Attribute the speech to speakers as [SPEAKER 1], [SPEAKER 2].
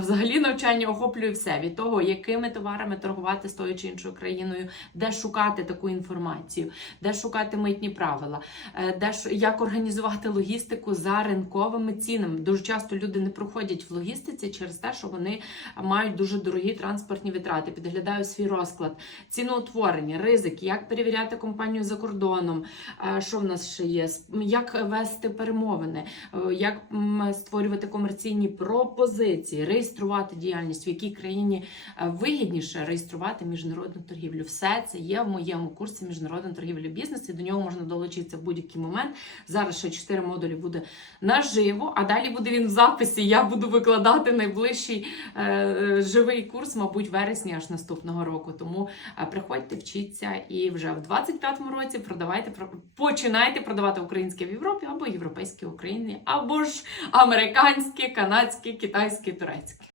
[SPEAKER 1] Взагалі навчання охоплює все від того, якими товарами торгувати з тою чи іншою країною, де шукати таку інформацію, де шукати митні правила, е, де як організувати логістику за ринковими цінами. Дуже часто люди не проходять в логістиці через те, що вони мають дуже дорогі транспортні витрати. Підглядаю свій розклад, ціноутворення, ризики, як перевіряти компанію за кордоном. е, Що в нас ще є? Як вести перемовини, е, як створювати комерційні пропозиції, реєструвати діяльність, в якій країні е, вигідніше реєструвати міжнародну торгівлю. Все це є в моєму курсі міжнародна торгівля бізнес, і до нього можна долучитися в будь-який момент. Зараз ще 4 модулі буде наживо, а далі буде він в записі. Я буду викладати найближчий е, е, живий курс, мабуть, вересні аж наступного року. Тому е, приходьте, вчіться і вже в 25-му році продавайте про- починайте продавати українське в Європі або європейське в Україні, або ж американське, канадське, китайське, турецьке.